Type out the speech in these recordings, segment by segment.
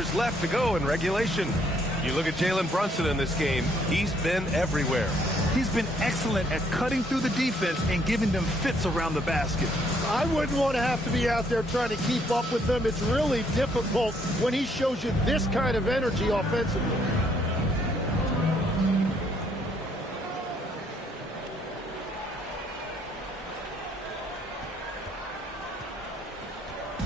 quarters left to go in regulation. You look at Jalen Brunson in this game, he's been everywhere. He's been excellent at cutting through the defense and giving them fits around the basket. I wouldn't want to have to be out there trying to keep up with them. It's really difficult when he shows you this kind of energy offensively.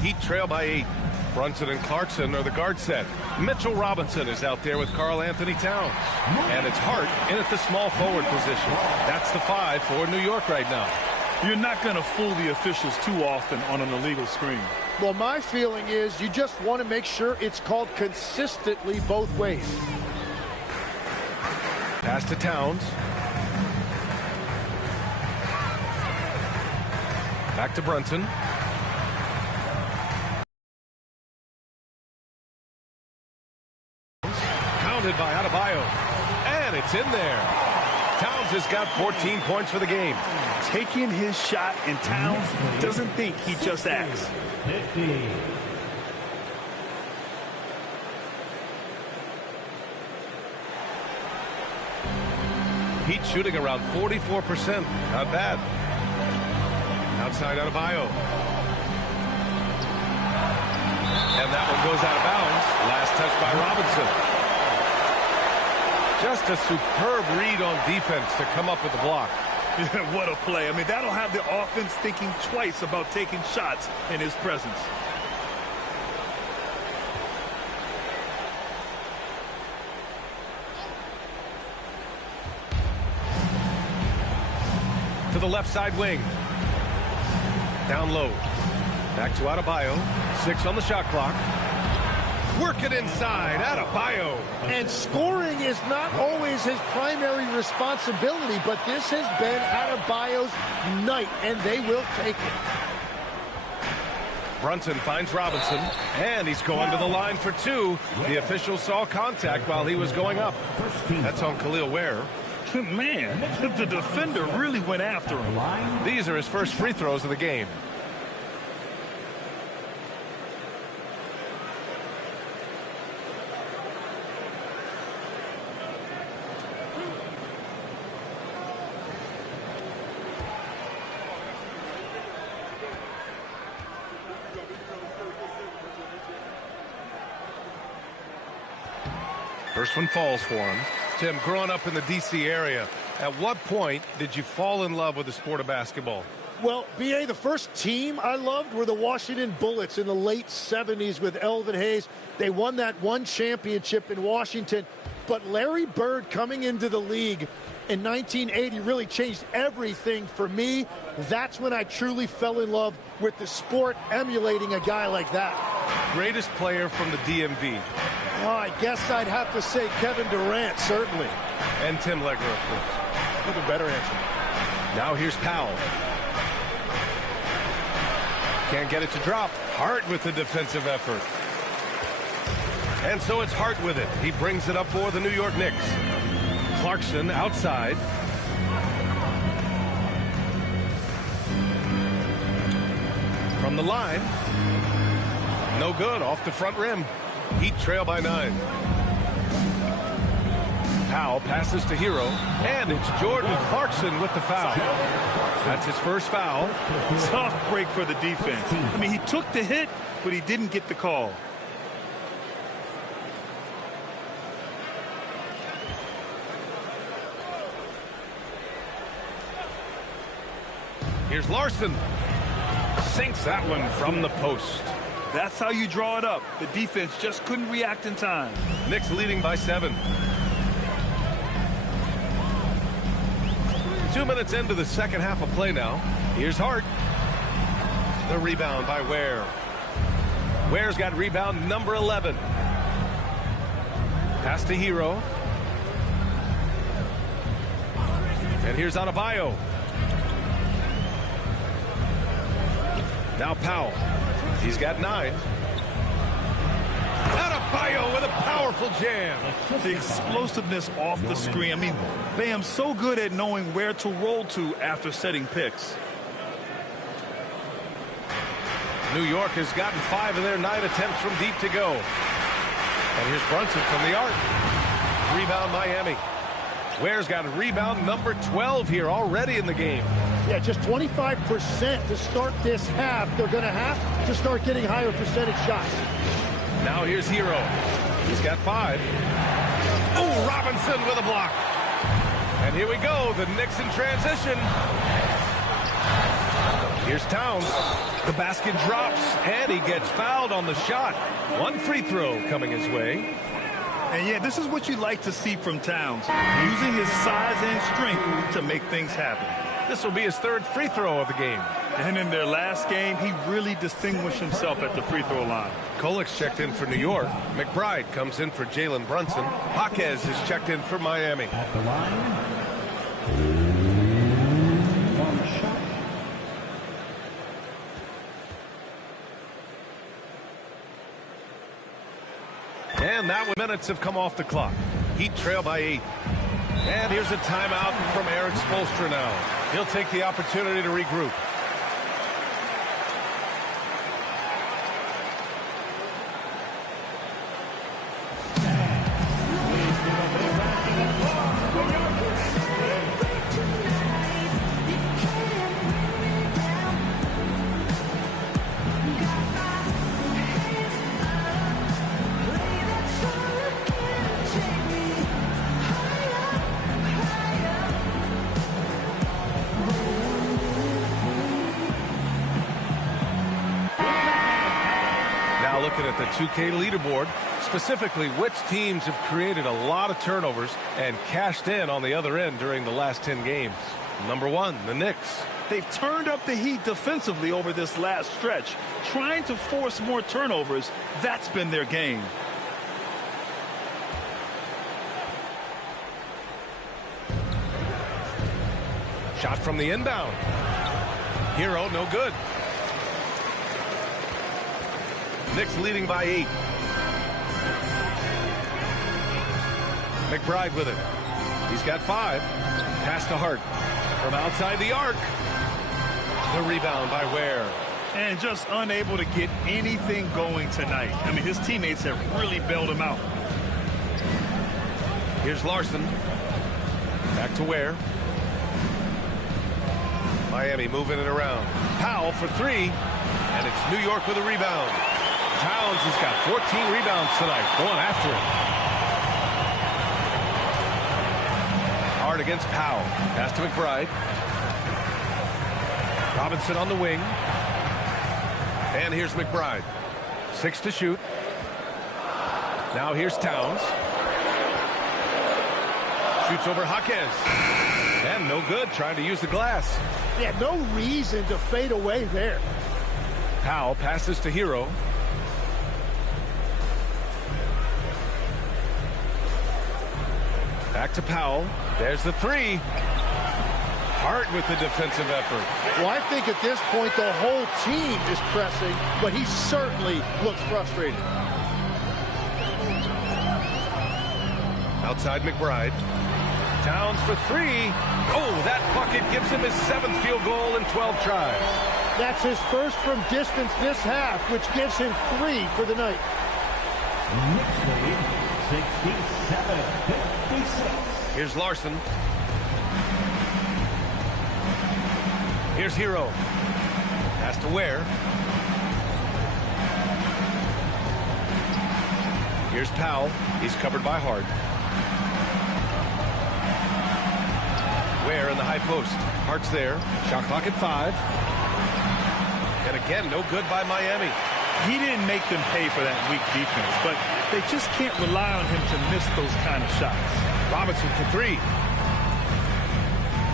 Heat trail by 8. Brunson and Clarkson are the guard set. Mitchell Robinson is out there with Karl Anthony Towns. And it's Hart in at the small forward position. That's the 5 for New York right now. You're not going to fool the officials too often on an illegal screen. Well, my feeling is you just want to make sure it's called consistently both ways. Pass to Towns. Back to Brunson. Counted by Adebayo. And it's in there. Towns has got 14 points for the game. Taking his shot, and Towns doesn't think, he just acts. 50. Heat shooting around 44%. Not bad. Outside Adebayo. And that one goes out of bounds. Last touch by Robinson. Just a superb read on defense to come up with the block. What a play. I mean, that'll have the offense thinking twice about taking shots in his presence. To the left side wing. Down low. Back to Adebayo. 6 on the shot clock. Work it inside. Adebayo. And scoring is not always his primary responsibility, but this has been Adebayo's night, and they will take it. Brunson finds Robinson, and he's going to the line for 2. The official saw contact while he was going up. That's on Khalil Ware. Man, the defender really went after him. These are his first free throws of the game. First one falls for him. Tim, growing up in the D.C. area, at what point did you fall in love with the sport of basketball? Well, B.A., the first team I loved were the Washington Bullets in the late 70s with Elvin Hayes. They won that one championship in Washington. But Larry Bird coming into the league in 1980 really changed everything for me. That's when I truly fell in love with the sport, emulating a guy like that. Greatest player from the DMV? Oh, I guess I'd have to say Kevin Durant, certainly. And Tim Legler, of course. Even better answer. Now here's Powell. Can't get it to drop. Hart with the defensive effort. And so it's Hart with it. He brings it up for the New York Knicks. Clarkson outside. From the line. No good. Off the front rim. Heat trail by 9. Powell passes to Hero. And it's Jordan Clarkson with the foul. That's his first foul. Tough break for the defense. I mean, he took the hit, but he didn't get the call. Here's Larson. Sinks that one from the post. That's how you draw it up. The defense just couldn't react in time. Knicks leading by 7. 2 minutes into the second half of play now. Here's Hart. The rebound by Ware. Ware's got rebound number 11. Pass to Hero. And here's Adebayo. Now Powell. He's got 9. Adebayo with a powerful jam. The explosiveness off the screen. I mean, Bam's so good at knowing where to roll to after setting picks. New York has gotten 5 of their 9 attempts from deep to go. And here's Brunson from the arc. Rebound Miami. Ware's got a rebound number 12 here already in the game. Yeah, just 25% to start this half. They're going to have to start getting higher percentage shots. Now here's Hero. He's got 5. Oh, Robinson with a block. And here we go, the Knicks in transition. Here's Towns. The basket drops, and he gets fouled on the shot. One free throw coming his way. And yeah, this is what you like to see from Towns, using his size and strength to make things happen. This will be his 3rd free throw of the game. And in their last game, he really distinguished himself at the free throw line. Kolik's checked in for New York. McBride comes in for Jalen Brunson. Jaquez is checked in for Miami. At the line, one shot. And that one, minutes have come off the clock. Heat trail by 8. And here's a timeout from Eric Spoelstra now. He'll take the opportunity to regroup. Looking at the 2K leaderboard, specifically which teams have created a lot of turnovers and cashed in on the other end during the last 10 games. Number 1, the Knicks. They've turned up the heat defensively over this last stretch, trying to force more turnovers. That's been their game. Shot from the inbound. Hero, no good. Knicks leading by 8. McBride with it. He's got 5. Pass to Hart. From outside the arc. The rebound by Ware. And just unable to get anything going tonight. I mean, his teammates have really bailed him out. Here's Larson. Back to Ware. Miami moving it around. Powell for 3. And it's New York with a rebound. Towns has got 14 rebounds tonight, going after him. Hard against Powell. Pass to McBride. Robinson on the wing. And here's McBride. 6 to shoot. Now here's Towns. Shoots over Jaquez. And no good, trying to use the glass. Yeah, no reason to fade away there. Powell passes to Hero. Back to Powell. There's the 3. Hart with the defensive effort. Well, I think at this point the whole team is pressing, but he certainly looks frustrated. Outside McBride. Towns for 3. Oh, that bucket gives him his 7th field goal in 12 tries. That's his first from distance this half, which gives him 3 for the night. Knicks lead 67-56. Here's Larson. Here's Hero. Pass to Ware. Here's Powell. He's covered by Hart. Ware in the high post. Hart's there. Shot clock at 5. And again, no good by Miami. He didn't make them pay for that weak defense, but they just can't rely on him to miss those kind of shots. Robinson for 3.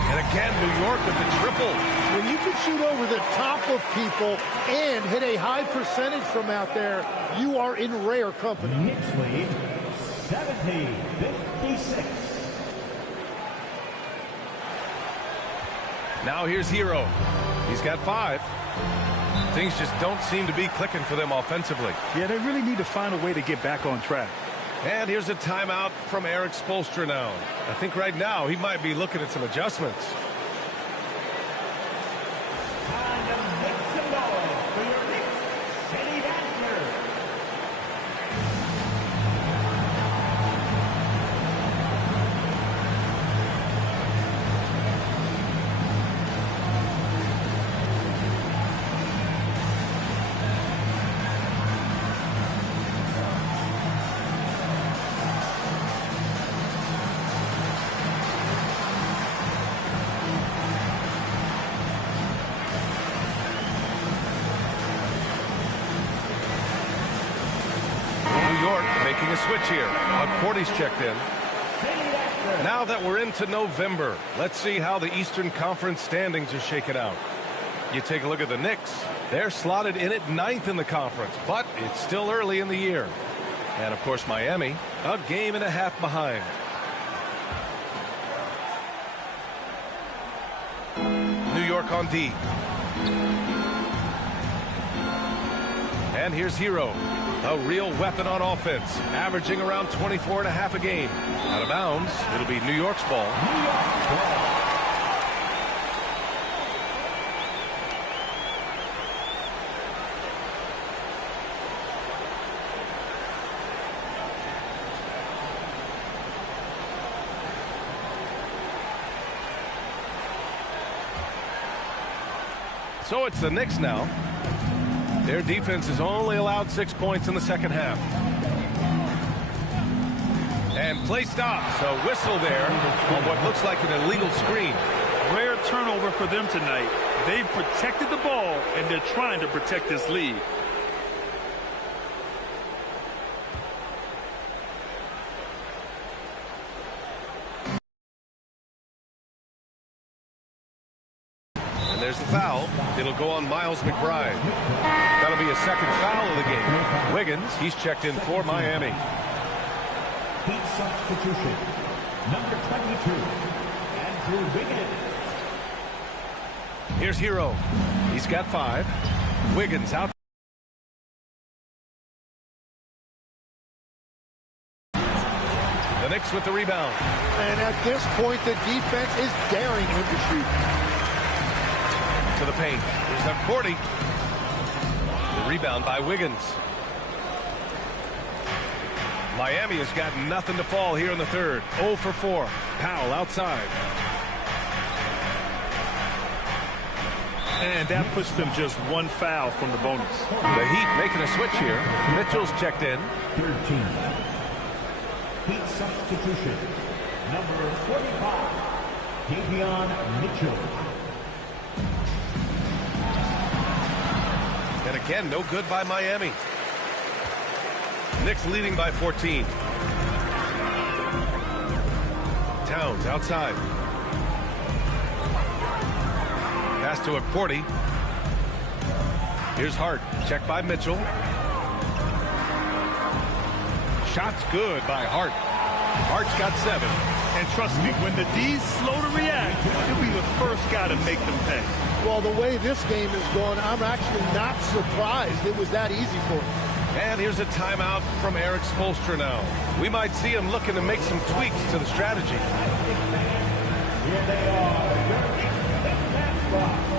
And again, New York with the triple. When you can shoot over the top of people and hit a high percentage from out there, you are in rare company. Knicks lead 70-56. Now here's Hero. He's got 5. Things just don't seem to be clicking for them offensively. Yeah, they really need to find a way to get back on track. And here's a timeout from Eric Spoelstra now. I think right now he might be looking at some adjustments. Time to make some noise for your Knicks City Dancers. making a switch here. Cordy's checked in. Now that we're into November, let's see how the Eastern Conference standings are shaken out. You take a look at the Knicks. They're slotted in at 9th in the conference, but it's still early in the year. And, of course, Miami, a game and a half behind. New York on D. And here's Hero, a real weapon on offense, averaging around 24.5 a game. Out of bounds, it'll be New York's ball. So it's the Knicks now. Their defense has only allowed 6 points in the second half. And play stops. A whistle there on what looks like an illegal screen. Rare turnover for them tonight. They've protected the ball, and they're trying to protect this lead. There's the foul. It'll go on Miles McBride. That'll be a second foul of the game. Wiggins, he's checked in for Miami. Heat substitution. Number 22, Andrew Wiggins. Here's Hero. He's got 5. Wiggins out. The Knicks with the rebound. And at this point, the defense is daring him to shoot. To the paint. Here's up Cordy. The rebound by Wiggins. Miami has got nothing to fall here in the third. 0 for 4. Powell outside. And that puts them just one foul from the bonus. The Heat making a switch here. Mitchell's checked in. 13. Heat substitution. Number 45, Davion Mitchell. And again, no good by Miami. Knicks leading by 14. Towns outside. Pass to a Cordy. Here's Hart. Checked by Mitchell. Shot's good by Hart. Hart's got 7. And trust me, when the D's slow to react, he'll be the first guy to make them pay. Well, the way this game is going, I'm actually not surprised it was that easy for him. And here's a timeout from Eric Spoelstra now. We might see him looking to make some tweaks to the strategy. Here they are, your Knicks mascot.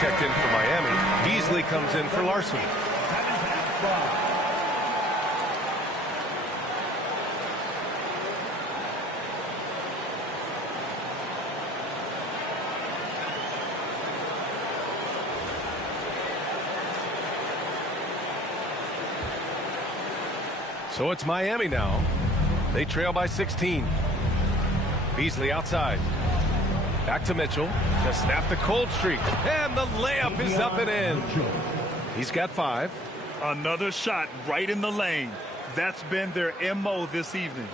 Checked in for Miami. Beasley comes in for Larson. So it's Miami now. They trail by 16. Beasley outside. Back to Mitchell to snap the cold streak. And the layup is up and in. He's got 5. Another shot right in the lane. That's been their MO this evening.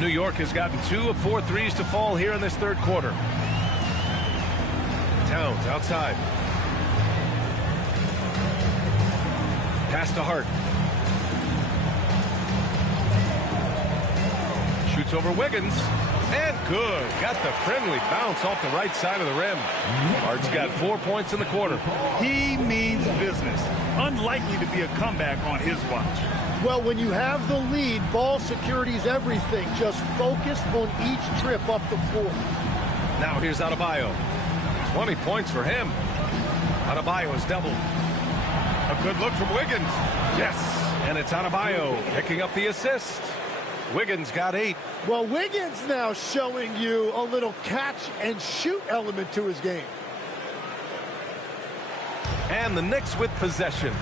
New York has gotten 2 of 4 threes to fall here in this third quarter. Towns outside. Pass to Hart. Shoots over Wiggins. And good. Got the friendly bounce off the right side of the rim. Hart's got 4 points in the quarter. He means business. Unlikely to be a comeback on his watch. Well, when you have the lead, ball security is everything. Just focus on each trip up the floor. Now here's Adebayo. 20 points for him. Adebayo is doubled. A good look from Wiggins. Yes, and it's Adebayo picking up the assist. Wiggins got 8. Well, Wiggins now showing you a little catch and shoot element to his game. And the Knicks with possession.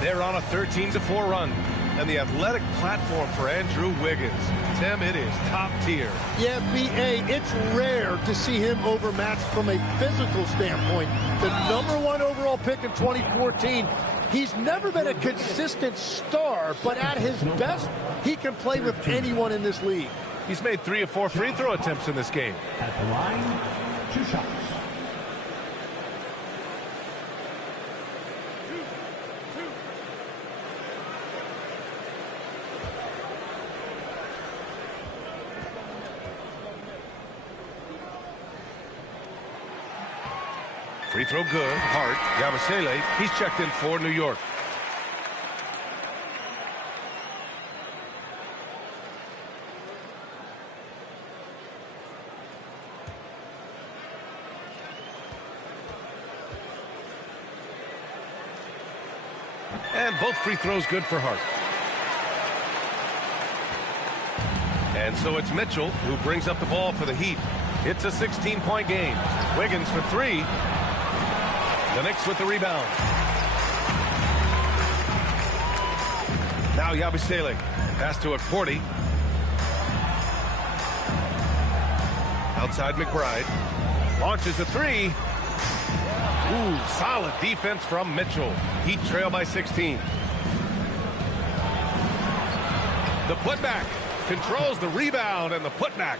They're on a 13-4 run. And the athletic platform for Andrew Wiggins. Tim, it is top tier. Yeah, B.A., it's rare to see him overmatched from a physical standpoint. The #1 overall pick in 2014. He's never been a consistent star, but at his best, he can play with anyone in this league. He's made 3 of 4 free throw attempts in this game. At the line, 2 shots. Free throw good. Hart. Yabusele. He's checked in for New York. And both free throws good for Hart. And so it's Mitchell who brings up the ball for the Heat. It's a 16-point game. Wiggins for 3. The Knicks with the rebound. Now Yabusele. Pass to Akporti. Outside McBride. Launches a 3. Ooh, solid defense from Mitchell. Heat trail by 16. The putback. Controls the rebound and the putback.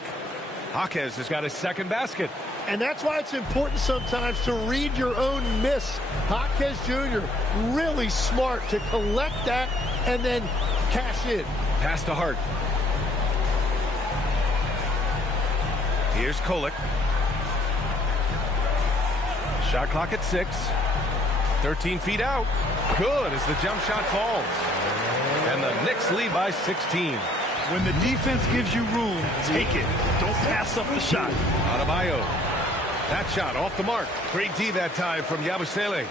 Jaquez has got his second basket. And that's why it's important sometimes to read your own miss. Jaquez Jr. really smart to collect that and then cash in. Pass to Hart. Here's Kolek. Shot clock at 6. 13 feet out. Good as the jump shot falls. And the Knicks lead by 16. When the defense gives you room, take it. Don't pass up the shot. Adebayo. That shot off the mark. Great D that time from Yabusele.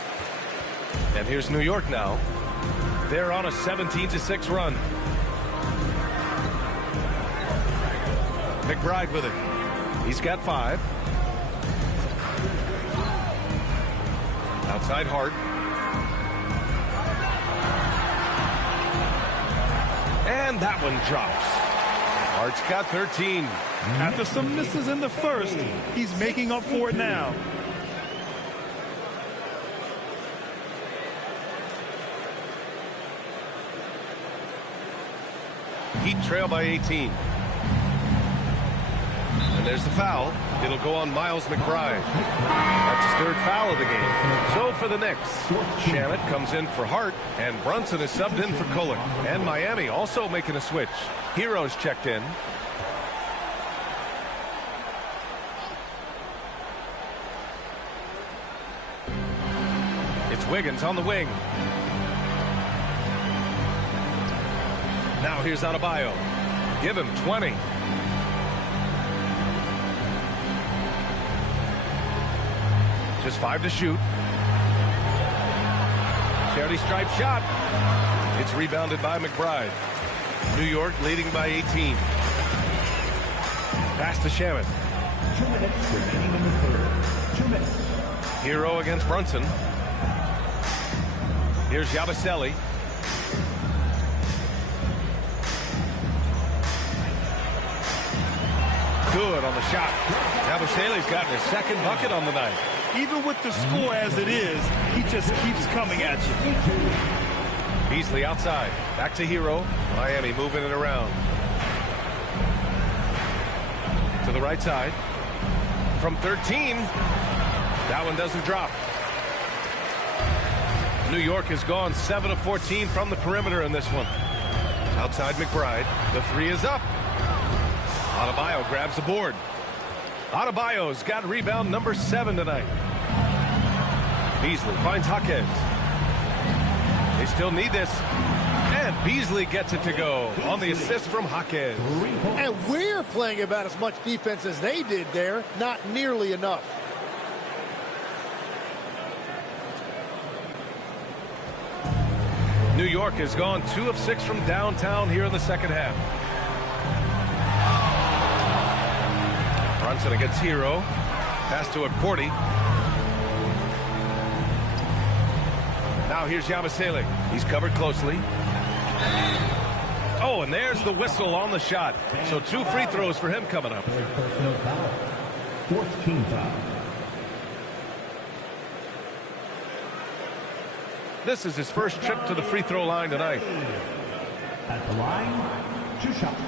And here's New York now. They're on a 17-6 run. McBride with it. He's got 5. Outside Hart. And that one drops. Hart's got 13. After some misses in the first, he's making up for it now. Heat trail by 18. And there's the foul. It'll go on Miles McBride. That's his 3rd foul of the game. So for the Knicks, Shamet comes in for Hart, and Brunson is subbed in for Kolek. And Miami also making a switch. Hero's checked in. It's Wiggins on the wing. Now here's Adebayo. Give him 20. Just 5 to shoot. Charity stripe shot. It's rebounded by McBride. New York leading by 18. Pass to Shamet. 2 minutes remaining in the third. 2 minutes. Hero against Brunson. Here's Yabusele. Good on the shot. Yabusele's gotten his 2nd bucket on the night. Even with the score as it is, he just keeps coming at you. Beasley outside. Back to Hero. Miami moving it around. To the right side. From 13. That one doesn't drop. New York has gone 7 of 14 from the perimeter in this one. Outside McBride. The 3 is up. Adebayo grabs the board. Adebayo's got rebound number 7 tonight. Beasley finds Jaquez. They still need this. And Beasley gets it to go on the assist from Jaquez. And we're playing about as much defense as they did there. Not nearly enough. New York has gone 2 of 6 from downtown here in the second half. Brunson against Hero. Pass to Akporti. Now here's Yabusele. He's covered closely. Oh, and there's the whistle on the shot. So 2 free throws for him coming up. Personal foul. 4th team foul. This is his first trip to the free throw line tonight. At the line, 2 shots.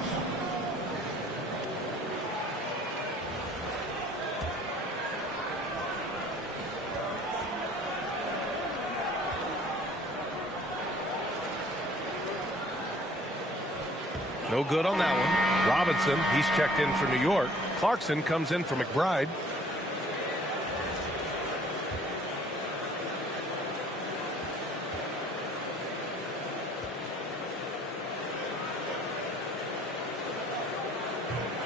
No good on that one. Robinson, he's checked in for New York. Clarkson comes in for McBride.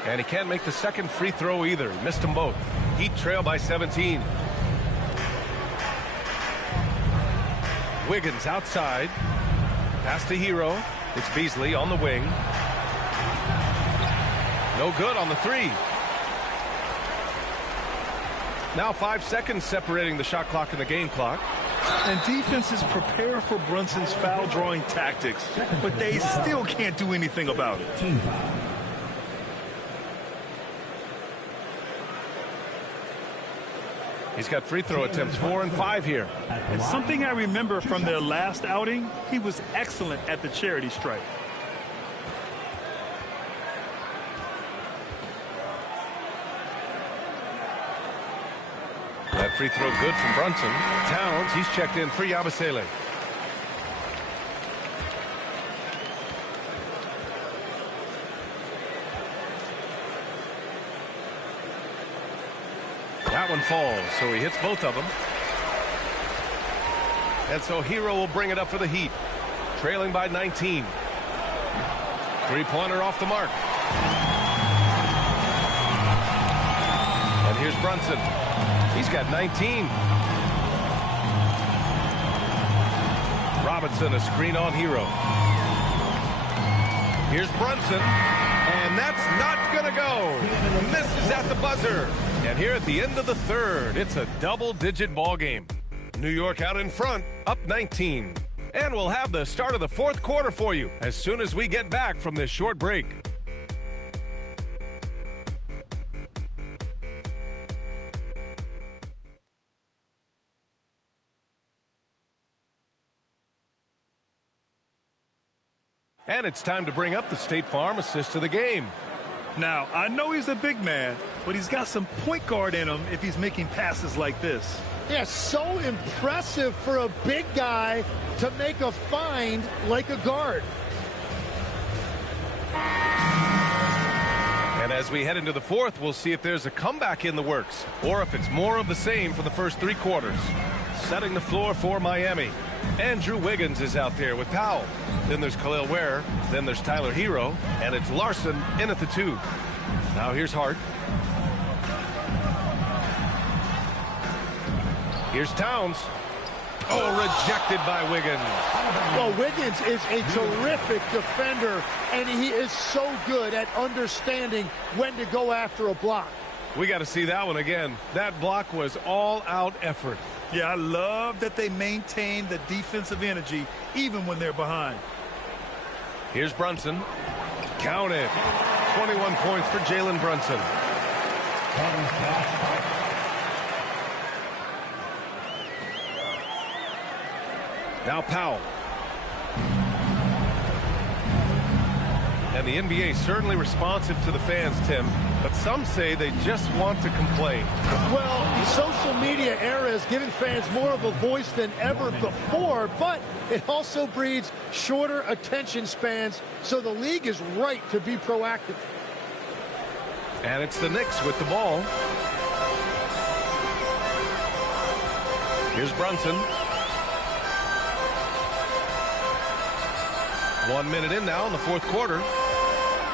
And he can't make the second free throw either. He missed them both. Heat trail by 17. Wiggins outside. Pass to Hero. It's Beasley on the wing. No good on the 3. Now 5 seconds separating the shot clock and the game clock. And defenses prepare for Brunson's foul drawing tactics, but they still can't do anything about it. Team foul. He's got free throw attempts 4 and 5 here. And something I remember from their last outing, he was excellent at the charity stripe. That free throw good from Brunson. Towns, he's checked in for Yabusele. That one falls, so he hits both of them. And so Hero will bring it up for the Heat. Trailing by 19. Three-pointer off the mark. And here's Brunson. He's got 19. Robinson, a screen on Hero. Here's Brunson. And that's not going to go. Misses at the buzzer. And here at the end of the third, it's a double-digit ball game. New York out in front, up 19. And we'll have the start of the fourth quarter for you as soon as we get back from this short break. And it's time to bring up the State Farm assist of the game. Now, I know he's a big man, but he's got some point guard in him if he's making passes like this. Yeah, so impressive for a big guy to make a find like a guard. And as we head into the fourth, we'll see if there's a comeback in the works or if it's more of the same for the first 3 quarters. Setting the floor for Miami. Andrew Wiggins is out there with Powell. Then there's Khalil Ware. Then there's Tyler Hero. And it's Larson in at the 2. Now here's Hart. Here's Towns. Oh, rejected by Wiggins. Well, Wiggins is a terrific defender, and he is so good at understanding when to go after a block. We got to see that one again. That block was all-out effort. Yeah, I love that they maintain the defensive energy even when they're behind. Here's Brunson. Count it. 21 points for Jalen Brunson. Now Powell. And the NBA certainly responsive to the fans, Tim, but some say they just want to complain. Well, the social media era has given fans more of a voice than ever before, but it also breeds shorter attention spans, so the league is right to be proactive. And it's the Knicks with the ball. Here's Brunson. 1 minute in now in the fourth quarter.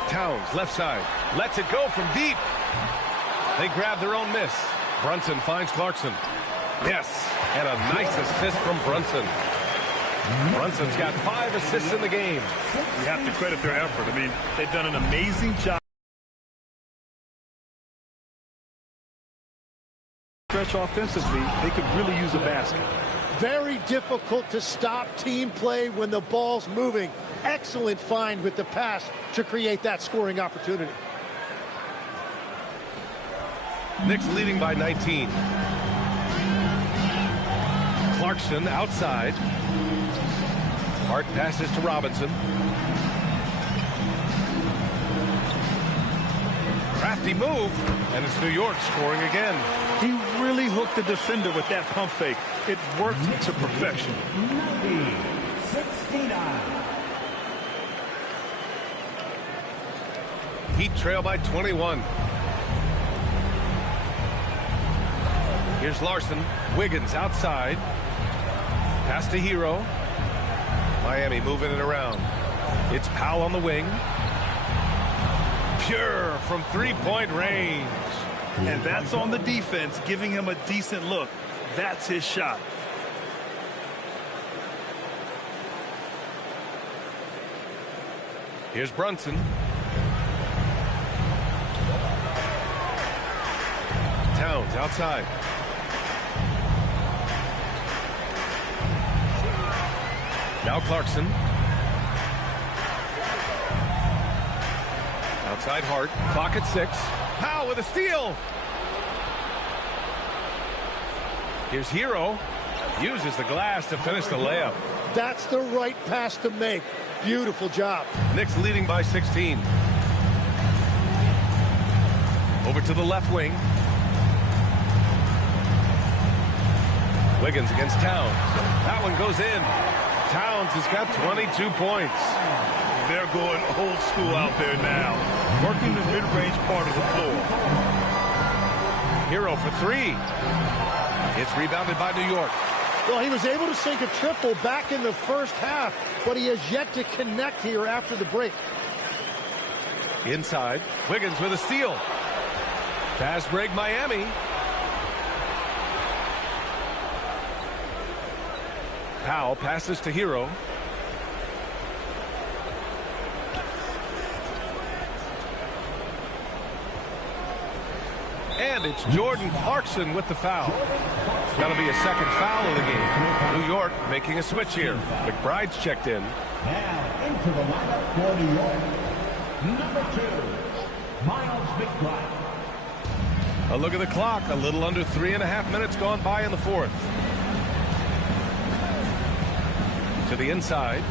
Towns, left side, lets it go from deep. They grab their own miss. Brunson finds Clarkson. Yes, and a nice assist from Brunson. Brunson's got 5 assists in the game. You have to credit their effort. I mean, they've done an amazing job. Stretch offensively, they could really use a basket. Very difficult to stop team play when the ball's moving. Excellent find with the pass to create that scoring opportunity. Knicks leading by 19. Clarkson outside. Hart passes to Robinson. Crafty move, and it's New York scoring again. He really hooked the defender with that pump fake. It worked to perfection. 69. Heat trail by 21. Here's Larson. Wiggins outside. Pass to Hero. Miami moving it around. It's Powell on the wing. Pure from three-point range. And that's on the defense, giving him a decent look. That's his shot. Here's Brunson. Towns outside. Now Clarkson. Outside Hart. Clock at 6. Powell with a steal. Here's Hero. Uses the glass to finish the layup. That's the right pass to make. Beautiful job. Knicks leading by 16. Over to the left wing. Wiggins against Towns. That one goes in. Towns has got 22 points. They're going old school out there now, working the mid-range part of the floor. Hero for 3. It's rebounded by New York. Well, he was able to sink a triple back in the first half, but he has yet to connect here after the break. Inside, Wiggins with a steal. Fast break, Miami. Powell passes to Hero. And it's Jordan Clarkson with the foul. That'll be a second foul of the game. New York making a switch here. McBride's checked in. Now into the lineup for New York. Number 2, Miles McBride. A look at the clock. A little under 3.5 minutes gone by in the fourth. To the inside.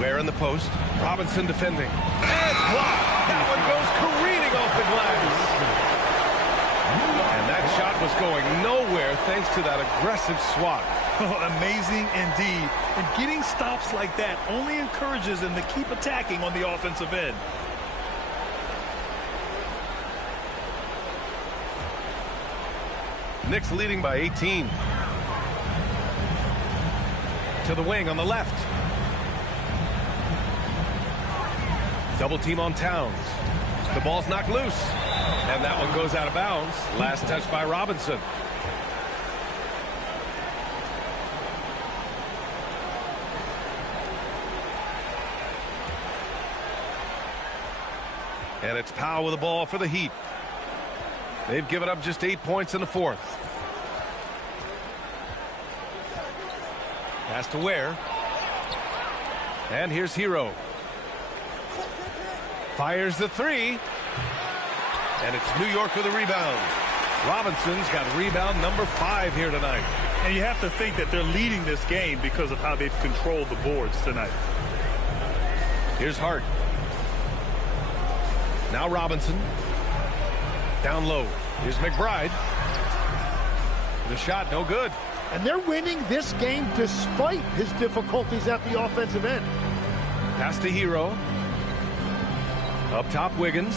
Ware in the post. Robinson defending. And blocked. That one goes careening off the glass. And that shot was going nowhere thanks to that aggressive swat. Oh, amazing indeed. And getting stops like that only encourages them to keep attacking on the offensive end. Knicks leading by 18. To the wing on the left. Double team on Towns. The ball's knocked loose. And that one goes out of bounds. Last touch by Robinson. And it's Powell with the ball for the Heat. They've given up just 8 points in the fourth. Pass to Ware. And here's Hero. Fires the 3. And it's New York with a rebound. Robinson's got rebound number 5 here tonight. And you have to think that they're leading this game because of how they've controlled the boards tonight. Here's Hart. Now Robinson. Down low. Here's McBride. The shot no good. And they're winning this game despite his difficulties at the offensive end. Pass to Hero. Up top, Wiggins.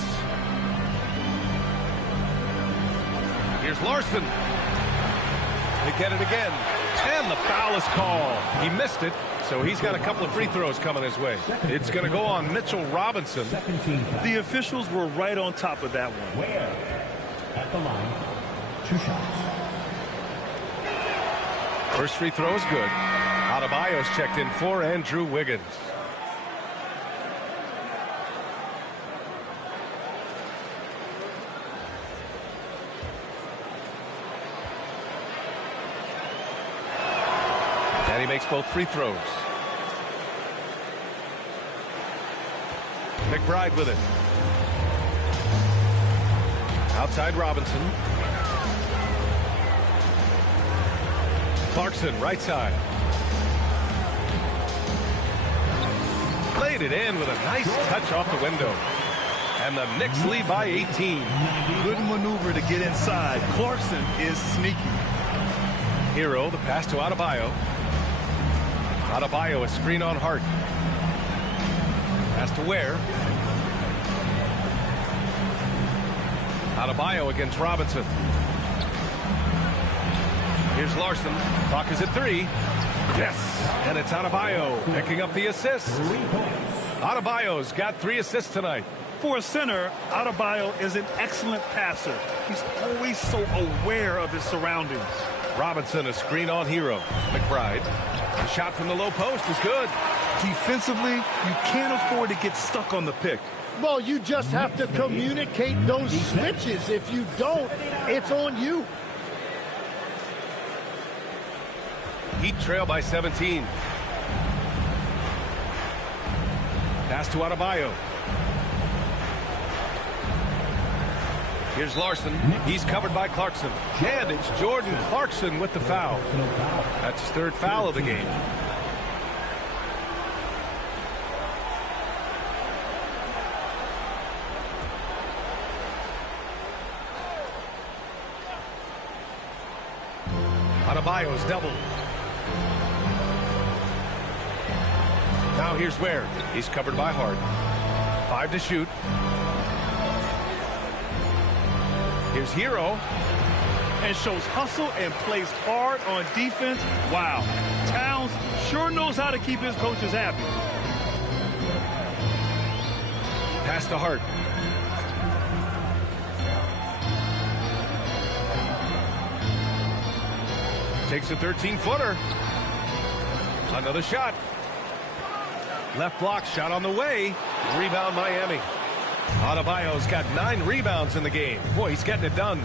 Here's Larson. They get it again. And the foul is called. He missed it, so he's got a couple of free throws coming his way. It's going to go on Mitchell Robinson. The officials were right on top of that one. Ware at the line. 2 shots. First free throw is good. Adebayo's checked in for Andrew Wiggins. And he makes both free throws. McBride with it. Outside Robinson. Clarkson, right side. Played it in with a nice touch off the window. And the Knicks lead by 18. Good maneuver to get inside. Clarkson is sneaky. Hero, the pass to Adebayo. Adebayo, a screen on Hart. Pass to Ware. Adebayo against Robinson. Here's Larson. Clock is at 3. Yes, and it's Adebayo picking up the assist. Adebayo's got 3 assists tonight. For a center, Adebayo is an excellent passer. He's always so aware of his surroundings. Robinson, a screen on Hero. McBride. The shot from the low post is good. Defensively, you can't afford to get stuck on the pick. Well, you just have to communicate those switches. If you don't, it's on you. Heat trail by 17. Pass to Adebayo. Here's Larson. He's covered by Clarkson. And it's Jordan Clarkson with the foul. That's his 3rd foul of the game. Adebayo's doubled. Now here's Ware. He's covered by Hart. 5 to shoot. Here's Hero. And shows hustle and plays hard on defense. Wow. Towns sure knows how to keep his coaches happy. Pass to Hart. Takes a 13-footer. Another shot. Left block shot on the way. Rebound Miami. Adebayo's got 9 rebounds in the game. Boy, he's getting it done.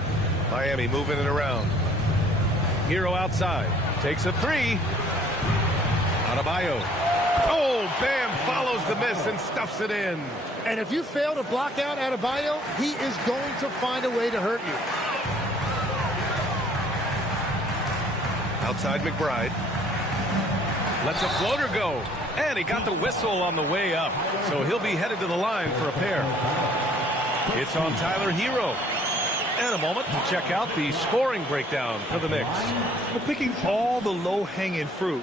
Miami moving it around. Hero outside. Takes a 3. Adebayo. Oh, Bam follows the miss and stuffs it in. And if you fail to block out Adebayo, he is going to find a way to hurt you. Outside McBride. Lets a floater go. And he got the whistle on the way up. So he'll be headed to the line for a pair. It's on Tyler Hero. And a moment to check out the scoring breakdown for the Knicks. We're picking all the low-hanging fruit.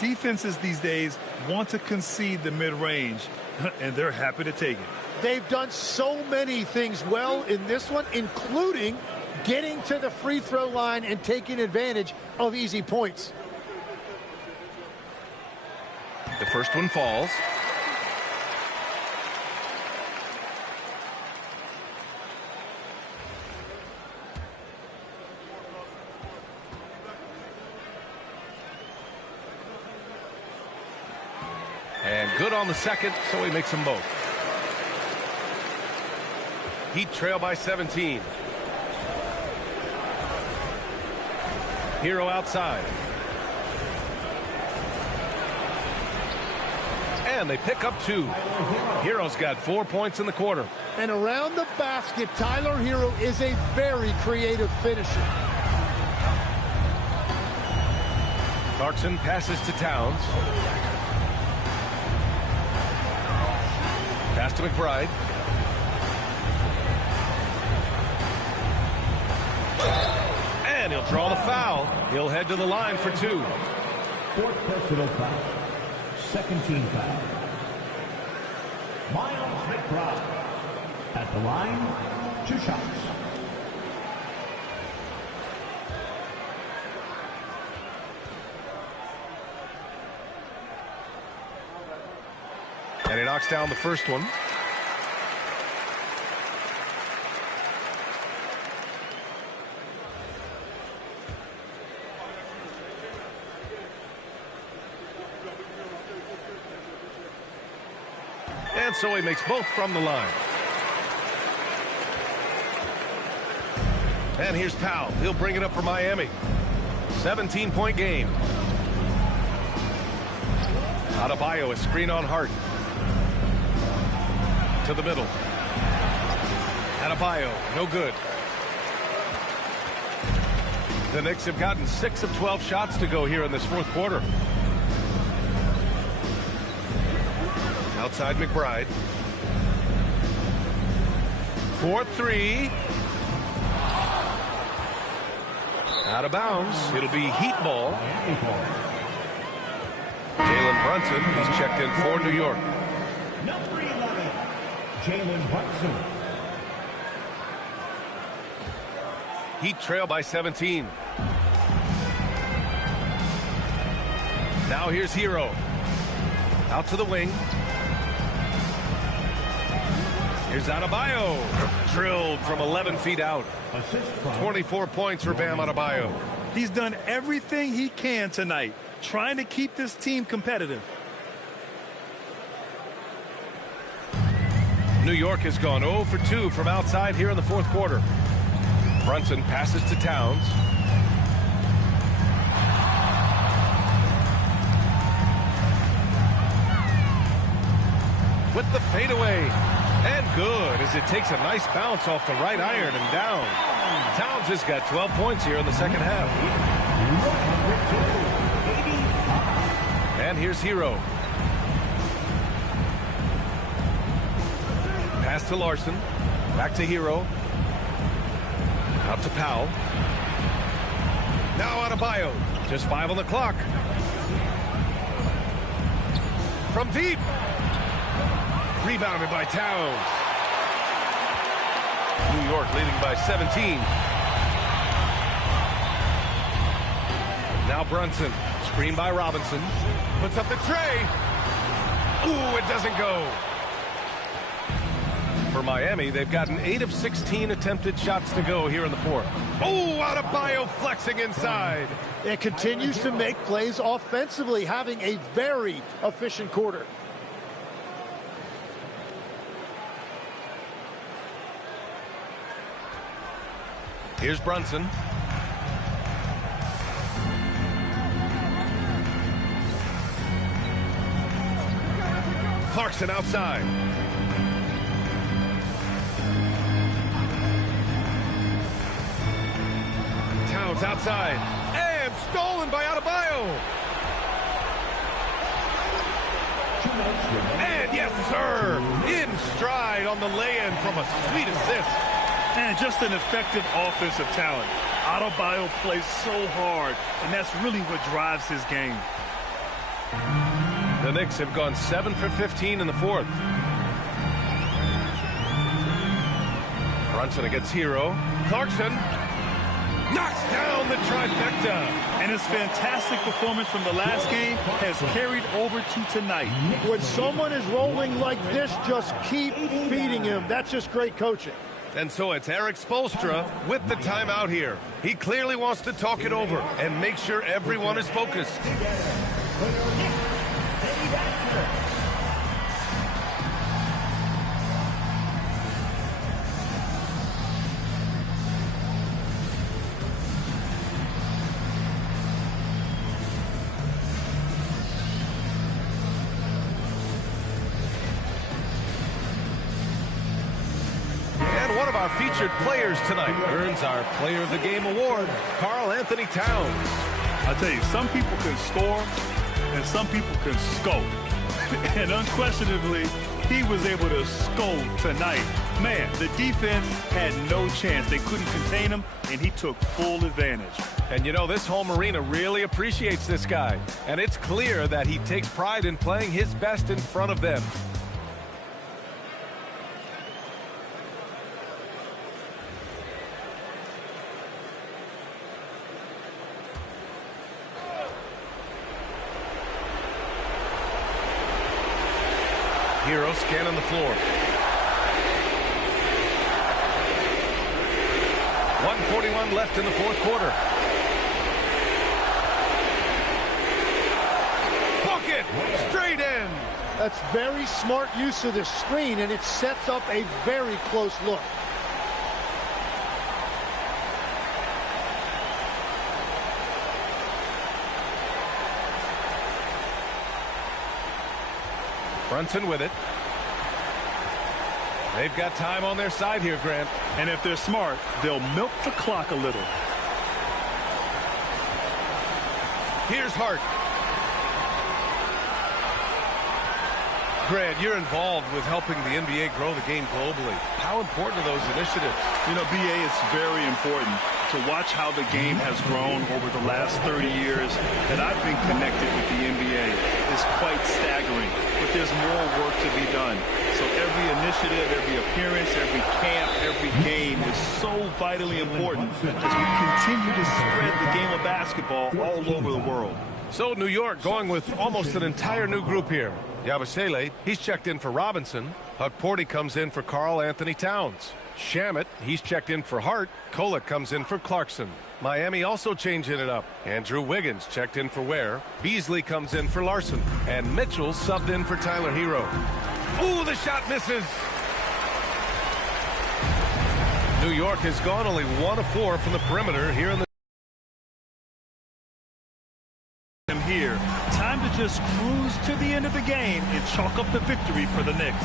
Defenses these days want to concede the mid-range, and they're happy to take it. They've done so many things well in this one, including getting to the free throw line and taking advantage of easy points. The first one falls. And good on the second, so he makes them both. Heat trail by 17. Hero outside. And they pick up 2. Hero's got 4 points in the quarter. And around the basket, Tyler Hero is a very creative finisher. Clarkson passes to Towns. Pass to McBride. And he'll draw the foul. He'll head to the line for 2. 4th personal foul. 2nd team foul. Miles McBride at the line. 2 shots. And he knocks down the first one. And so he makes both from the line. And here's Powell. He'll bring it up for Miami. 17-point game. Adebayo, a screen on Hart. To the middle. Adebayo, no good. The Knicks have gotten 6 of 12 shots to go here in this fourth quarter. Outside McBride. 4-3. Out of bounds. It'll be Heat ball. Jalen Brunson, he's checked in for New York. Number 11, Jalen Brunson. Heat trail by 17. Now here's Hero. Out to the wing. Here's Adebayo. Drilled from 11 feet out. 24 points for Bam Adebayo. He's done everything he can tonight, trying to keep this team competitive. New York has gone 0 for 2 from outside here in the fourth quarter. Brunson passes to Towns. With the fadeaway. And good as it takes a nice bounce off the right iron and down. Towns has got 12 points here in the second half. And here's Hero. Pass to Larson. Back to Hero. Out to Powell. Now Adebayo. Just 5 on the clock. From deep. Rebounded by Towns. New York leading by 17. Now Brunson. Screen by Robinson. Puts up the tray. Ooh, it doesn't go. For Miami, they've gotten 8 of 16 attempted shots to go here in the fourth. Oh, Adebayo flexing inside. It continues to make plays offensively, having a very efficient quarter. Here's Brunson. Clarkson outside. Towns outside. And stolen by Adebayo. And yes, sir. In stride on the lay-in from a sweet assist. And just an effective offensive talent. Adebayo plays so hard, and that's really what drives his game. The Knicks have gone 7 for 15 in the fourth. Brunson against Hero. Clarkson knocks down the trifecta. And his fantastic performance from the last game has carried over to tonight. When someone is rolling like this, just keep feeding him. That's just great coaching. And so it's Eric Spoelstra with the timeout here. He clearly wants to talk it over and make sure everyone is focused. Our featured players tonight earns our Player of the Game award, Karl Anthony Towns. I'll tell you, some people can score and some people can scope. And unquestionably, he was able to scope tonight. Man, the defense had no chance. They couldn't contain him, and he took full advantage. And you know, this home arena really appreciates this guy. And it's clear that he takes pride in playing his best in front of them. Hero scanning the floor. 1:41 left in the fourth quarter. Bucket! Straight in! That's very smart use of the screen, and it sets up a very close look. Brunson with it. They've got time on their side here, Grant. And if they're smart, they'll milk the clock a little. Here's Hart. Grant, you're involved with helping the NBA grow the game globally. How important are those initiatives? You know, BA, it's very important to watch how the game has grown over the last 30 years that I've been connected with the NBA. It's quite staggering, but there's more work to be done. So every initiative, every appearance, every camp, every game is so vitally important as we continue to spread the game of basketball all over the world. So New York going with almost an entire new group here. Yabusele, he's checked in for Robinson. Hugporty comes in for Karl Anthony Towns. Shamet, he's checked in for Hart. Kolek comes in for Clarkson. Miami also changing it up. Andrew Wiggins checked in for Ware. Beasley comes in for Larson. And Mitchell subbed in for Tyler Hero. Ooh, the shot misses. New York has gone only 1 of 4 from the perimeter here in the here. Time to just cruise to the end of the game and chalk up the victory for the Knicks.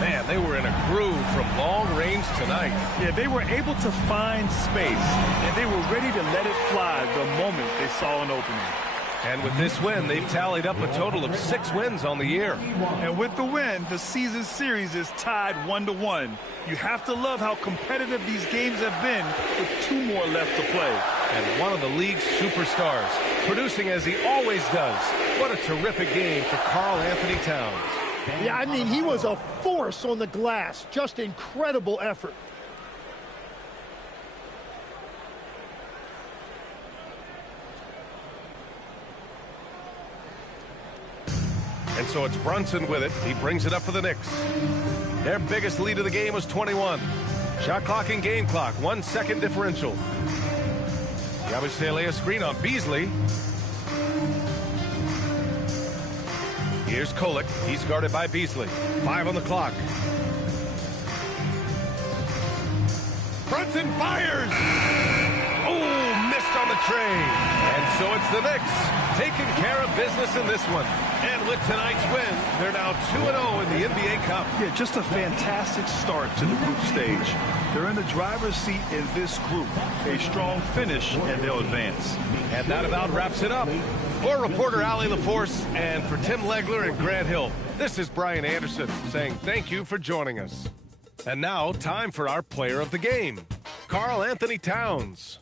Man, they were in a groove from long range tonight. Yeah, they were able to find space, and they were ready to let it fly the moment they saw an opening. And with this win, they've tallied up a total of 6 wins on the year. And with the win, the season series is tied 1-1. You have to love how competitive these games have been with 2 more left to play. And one of the league's superstars, producing as he always does. What a terrific game for Karl Anthony Towns. Yeah, I mean, he was a force on the glass. Just incredible effort. And so it's Brunson with it. He brings it up for the Knicks. Their biggest lead of the game was 21. Shot clock and game clock, 1 second differential. Yabusele a screen on Beasley. Here's Kolek. He's guarded by Beasley. 5 on the clock. Brunson fires! Oh, missed on the tray. And so it's the Knicks taking care of business in this one. And with tonight's win, they're now 2-0 in the NBA Cup. Yeah, just a fantastic start to the group stage. They're in the driver's seat in this group. A strong finish, and they'll advance. And that about wraps it up. For reporter Allie LaForce and for Tim Legler and Grant Hill, this is Brian Anderson saying thank you for joining us. And now, time for our player of the game, Karl Anthony Towns.